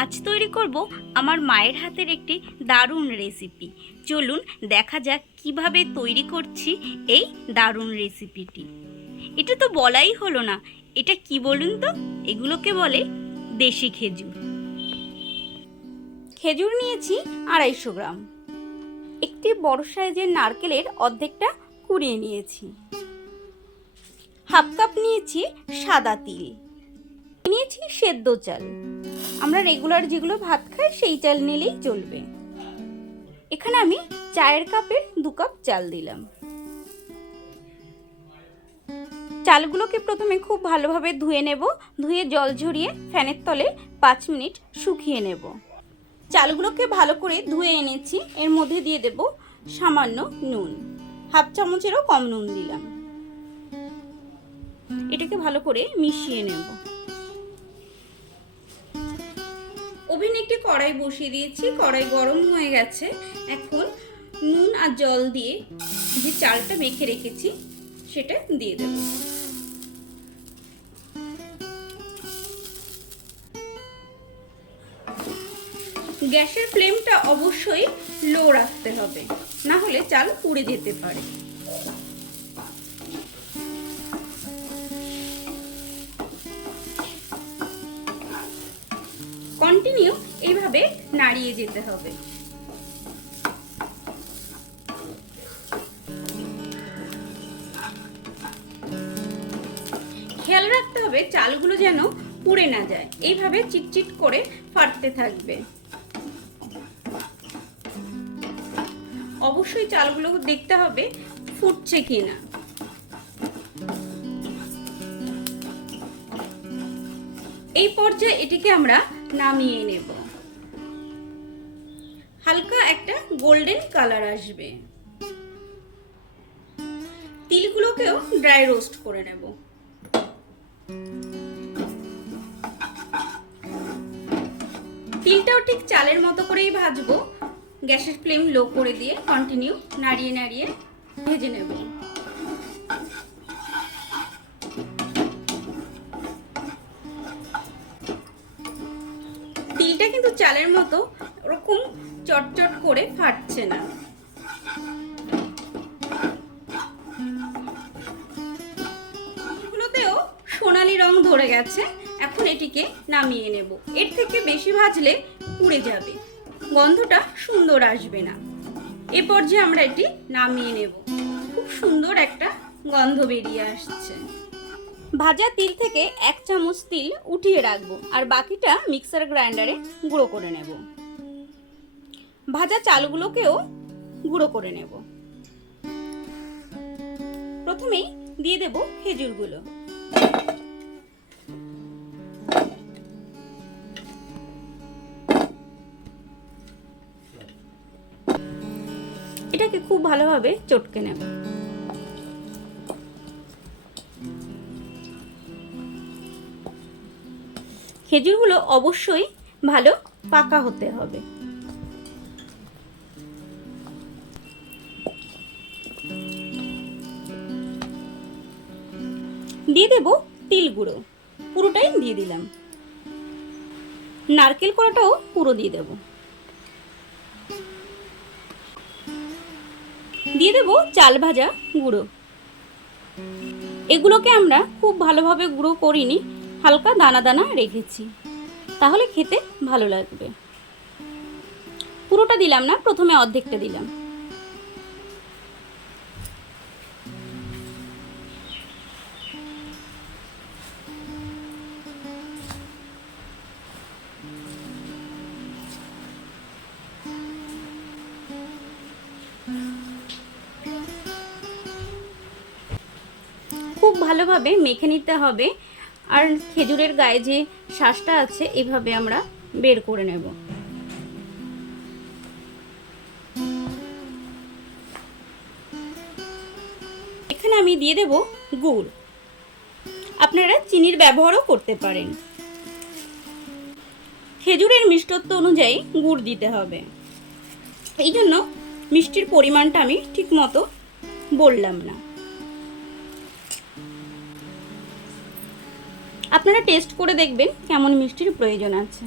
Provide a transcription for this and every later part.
আজ তৈরি করব আমার মায়ের হাতের একটি দারুণ রেসিপি চলুন দেখা যাক কীভাবে তৈরি করছি এই দারুণ রেসিপিটি এটা তো বলাই হলো না। এটা কি বলুন তো? এগুলোকে বলে দেশি খেজুর। খেজুর নিয়েছি আড়াইশো গ্রাম। একটি বড় সাইজের নারকেলের অর্ধেকটা কুড়িয়ে নিয়েছি। হাফ কাপ নিয়েছি সাদা তিল। নিয়েছি সেদ্ধ চাল। আমরা রেগুলার যেগুলো ভাত খাই, সেই চাল নিলেই চলবে। এখানে আমি চায়ের কাপের দু কাপ চাল দিলাম। চালগুলোকে প্রথমে খুব ভালোভাবে ধুয়ে নেব, ধুয়ে জল ঝরিয়ে ফ্যানের তলে পাঁচ মিনিট শুকিয়ে নেব। চালগুলোকে ভালো করে ধুয়ে এনেছি, এর মধ্যে দিয়ে দেব সামান্য নুন। হাফ চামচেরও কম নুন দিলাম। এটাকে ভালো করে মিশিয়ে নেব। ওভেনে একটি কড়াই বসিয়ে দিয়েছি, কড়াই গরম হয়ে গেছে। এখন নুন আর জল দিয়ে যে চালটা মেখে রেখেছি, সেটা দিয়ে দেব। গ্যাসের ফ্লেমটা অবশ্যই লো রাখতে হবে, না হলে চাল পুড়ে যেতে পারে। কন্টিনিউ এইভাবে নাড়িয়ে যেতে হবে। খেয়াল রাখতে হবে চালগুলো যেন পুড়ে না যায়। এইভাবে চিটচিট করে ফাটতে থাকবে। অবশ্যই চালগুলো দেখতে হবে ফুটছে কিনা। এই পর্যায়ে এটিকে আমরা নামিয়ে নেব। হালকা একটা গোল্ডেন কালার আসবে। তিলগুলোকেও ড্রাই রোস্ট করে নেব। তিলটাও ঠিক চালের মতো করেই ভাজবো। গ্যাসের ফ্লেম লো করে দিয়ে কন্টিনিউ নাড়িয়ে নাড়িয়ে ভেজে নেব। তিলটা কিন্তু চালের মতো ওরকম চটচট করে ফাটছে না। এগুলোতেও সোনালি রং ধরে গেছে, এখন এটিকে নামিয়ে নেব। এর থেকে বেশি ভাজলে পুড়ে যাবে, গন্ধটা সুন্দর আসবে না। এ পর্যায়ে আমরা এটি নামিয়ে নেব। খুব সুন্দর একটা গন্ধ বেরিয়ে আসছে। ভাজা তিল থেকে এক চামচ তিল উঠিয়ে রাখব আর বাকিটা মিক্সার গ্রাইন্ডারে গুঁড়ো করে নেব। ভাজা চালগুলোকেও গুঁড়ো করে নেব। প্রথমেই দিয়ে দেব খেজুরগুলো। এটাকে খুব ভালোভাবে চটকে নেব। খেজুরগুলো অবশ্যই ভালো পাকা হতে হবে। দিয়ে দেব তিল গুঁড়ো, পুরোটাই দিয়ে দিলাম। নারকেল কড়াটাও পুরো দিয়ে দেব। দিয়ে দেব চাল ভাজা গুঁড়ো। এগুলোকে আমরা খুব ভালোভাবে গুঁড়ো করিনি হালকা দানা দানা রেখেছি। তাহলে খেতে ভালো লাগবে। পুরোটা দিলাম না, প্রথমে অর্ধেকটা দিলাম। খুব ভালোভাবে মেখে নিতে হবে। আর খেজুরের গায়ে যে শ্বাসটা আছে, এভাবে আমরা বের করে নেব। এখানে আমি দিয়ে দেব গুড়। আপনারা চিনির ব্যবহারও করতে পারেন। খেজুরের মিষ্টত্ব অনুযায়ী গুড় দিতে হবে। এই জন্য মিষ্টির পরিমাণটা আমি ঠিক মতো বললাম না। আপনারা টেস্ট করে দেখবেন কেমন মিষ্টির প্রয়োজন আছে।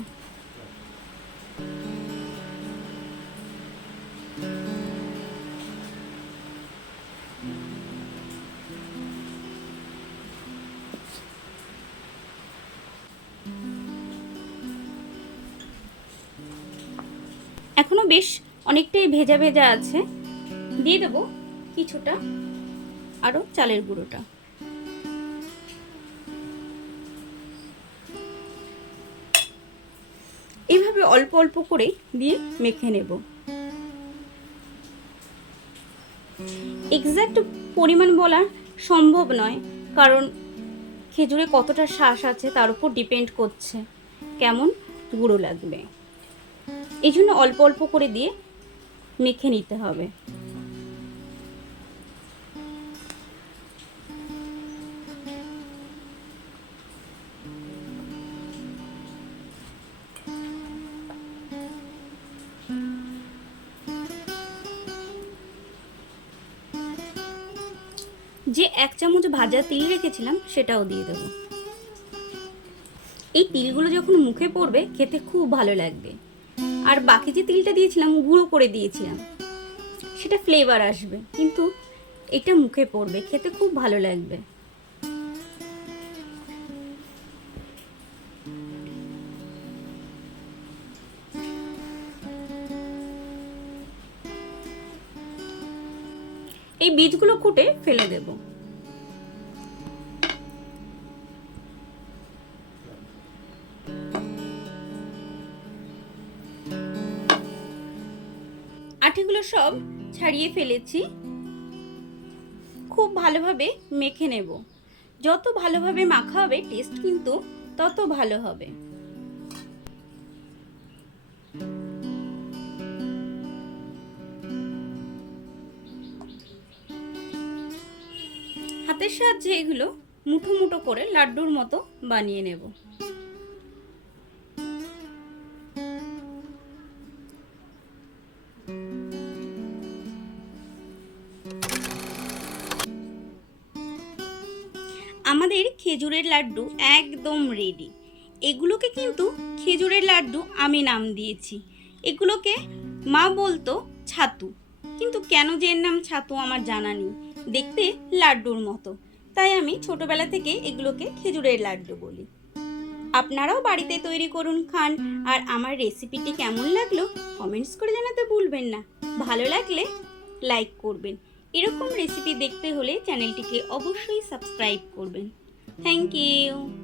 এখনও বেশ অনেকটাই ভেজা ভেজা আছে। দিয়ে দেবো কিছুটা আরও চালের গুঁড়োটা। এইভাবে অল্প অল্প করে দিয়ে মেখে নেব। এক্স্যাক্ট পরিমাণ বলা সম্ভব নয়, কারণ খেজুরে কতটা শ্বাস আছে তার উপর ডিপেন্ড করছে, কেমন গুঁড়ো লাগবে। এই জন্য অল্প অল্প করে দিয়ে মেখে নিতে হবে। যে এক চামচ ভাজা তিল রেখেছিলাম, সেটাও দিয়ে দেবো। এই তিলগুলো যখন মুখে পড়বে, খেতে খুব ভালো লাগবে। আর বাকি যে তিলটা দিয়েছিলাম, গুঁড়ো করে দিয়েছিলাম, সেটা ফ্লেভার আসবে। কিন্তু এটা মুখে পড়বে, খেতে খুব ভালো লাগবে। এই বীজগুলো কুটে ফেলে দেব। আঠিগুলো সব ছাড়িয়ে ফেলেছি। খুব ভালোভাবে মেখে নেব। যত ভালোভাবে মাখা হবে টেস্ট কিন্তু তত ভালো হবে। হাতের সাহায্যে এগুলো মুঠো মুঠো করে লাড্ডুর মতো বানিয়ে নেব। আমাদের খেজুরের লাড্ডু একদম রেডি এগুলোকে কিন্তু খেজুরের লাড্ডু আমি নাম দিয়েছি। এগুলোকে মা বলতো ছাতু। কিন্তু কেন যে এর নাম ছাতু আমার জানা নেই। দেখতে লাড্ডুর মতো। তাই আমি ছোটবেলা থেকে এগুলোকে খেজুরের লাড্ডু বলি। আপনারাও বাড়িতে তৈরি করুন খান, আর আমার রেসিপিটি কেমন লাগল কমেন্টস করে জানাতে ভুলবেন না। ভালো লাগলে লাইক করবেন। এরকম রেসিপি দেখতে হলে চ্যানেলটিকে অবশ্যই সাবস্ক্রাইব করবেন। Thank you.